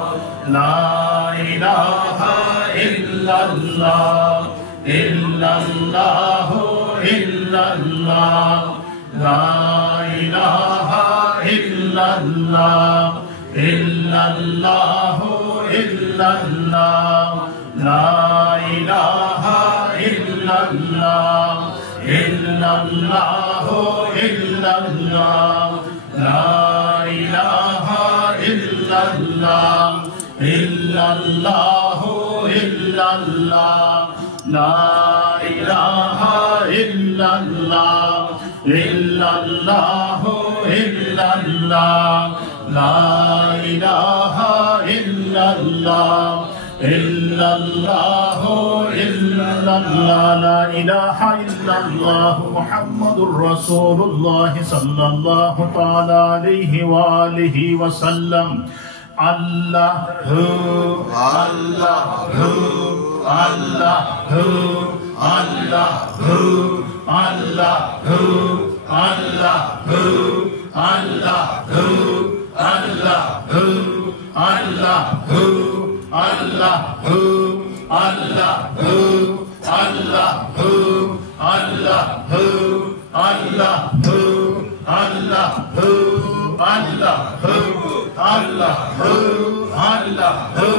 لا إله إلا الله إلا الله إلا الله لا إله إلا الله إلا الله إلا الله لا إله إلا الله إلا الله إلا الله لا إله إلا الله إلا الله إلا الله لا إله إلا الله إلا الله إلا الله لا إله إلا الله إلا الله إلا الله لا إله إلا الله محمد رسول الله صلى الله تعالى عليه وآله وسلم الله الله الله الله الله الله Allah Allah Allah Allah